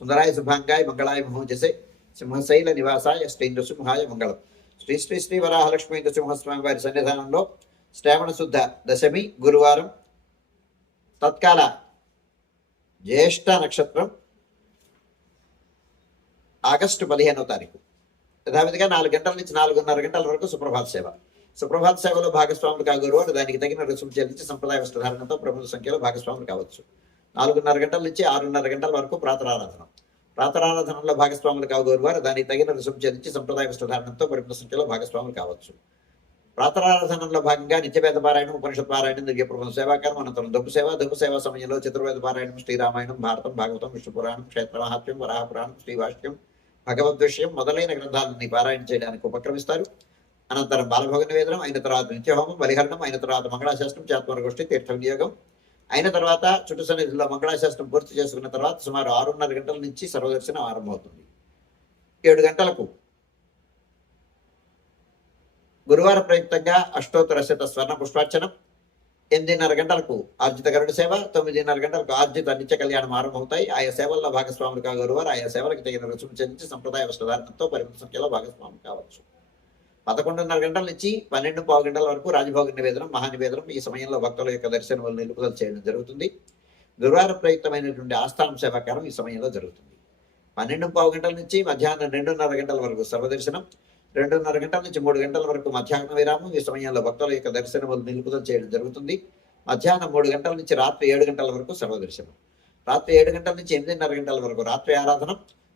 సుందరాయ శుభాంగాయ మంగళాయ మహోజసే సింహశైల నివాసాయ శ్రీ నృసింహాయ మంగళం శ్రీ శ్రీ శ్రీ వరాహలక్ష్మి సింహస్వామి వారి సన్నిధానంలో శ్రావణ శుద్ధ దశమి గురువారం తత్కాల జ్యేష్ఠ నక్షత్రం ఆగస్టు పదిహేనో తారీఖు యథావిధిగా నాలుగు గంటల నుంచి నాలుగున్నర గంటల వరకు సుప్రభాత సేవ. సుప్రభాత సేవలో భాగస్వాములు కాగోరు దానికి తగిన రుసుము చెల్లించి సంప్రదాయ వస్త్రధారణతో ప్రముఖ సంఖ్యలో భాగస్వాములు కావచ్చు. నాలుగున్నర గంటల నుంచి ఆరున్నర గంటల వరకు ప్రాతరారాధన. ప్రాతరారాధనలో భాగస్వాములు కావగోరు వారు దానికి తగిన రుసుము చెల్లించి సంప్రదాయ వస్త్రధారణతో పరిమిత సంఖ్యలో భాగస్వాములు కావచ్చు. ప్రాతరారాధనలో భాగంగా నిత్యవేద పారాయణం ఉపనిషత్ పారాయణం దివ్య ప్రభు సేవాకారం అనంతరం దుఃఖ సేవ దుఃఖ సేవ సమయంలో చతుర్వేద పారాయణం శ్రీరామాయణం భారతం భాగవతం విష్ణుపురాణం క్షేత్ర మహాత్మ్యం వరాహపురాణం శ్రీవాష్యం భగవద్ భగవద్విషయం మొదలైన గ్రంథాలని పారాయణ చేయడానికి ఉపక్రమిస్తారు. అనంతరం బాలభోగ నివేదనం అయిన తర్వాత నిత్యహోమం బలిహరణం అయిన తర్వాత మంగళాశాస్త్రం చాత్మర గోష్ఠి తీర్థ వినియోగం అయిన తర్వాత చుట్టు సన్నిధిలో మంగళాశాస్త్రం పూర్తి చేసుకున్న తర్వాత సుమారు ఆరున్నర గంటల నుంచి సర్వదర్శనం ఆరంభమవుతుంది. ఏడు గంటలకు గురువార ప్రయుక్తంగా అష్టోత్తర శత స్వర్ణ పుష్పార్చనం ఎనిమిదిన్నర గంటలకు ఆర్జిత గరుడు సేవ తొమ్మిదిన్నర గంటలకు ఆర్జిత నిత్య కళ్యాణం ఆరంభమవుతాయి. ఆయా సేవల్లో భాగస్వాములు కాగోరువారు ఆయా సేవలకు తగిన రుచులు చెందించి సంప్రదాయ వస్త్రధారణతో పరిమిత సంఖ్యలో భాగస్వాములు కావచ్చు. పదకొండున్నర గంటల నుంచి పన్నెండు పావు గంటల వరకు రాజభోగ నివేదనం మహానివేదనం ఈ సమయంలో భక్తుల యొక్క దర్శనం నిలుపుదల చేయడం జరుగుతుంది. గురువార ప్రయుక్తమైనటువంటి ఆస్థానం సేవాకారం ఈ సమయంలో జరుగుతుంది. పన్నెండు పావు గంటల నుంచి మధ్యాహ్నం రెండున్నర గంటల వరకు సర్వదర్శనం రెండున్నర గంటల నుంచి మూడు గంటల వరకు మధ్యాహ్న విరామం ఈ సమయంలో భక్తుల యొక్క దర్శనములు నిలుపుదల చేయడం జరుగుతుంది. మధ్యాహ్నం మూడు గంటల నుంచి రాత్రి ఏడు గంటల వరకు సర్వదర్శనం రాత్రి ఏడు గంటల నుంచి ఎనిమిదిన్నర గంటల వరకు రాత్రి ఆరాధన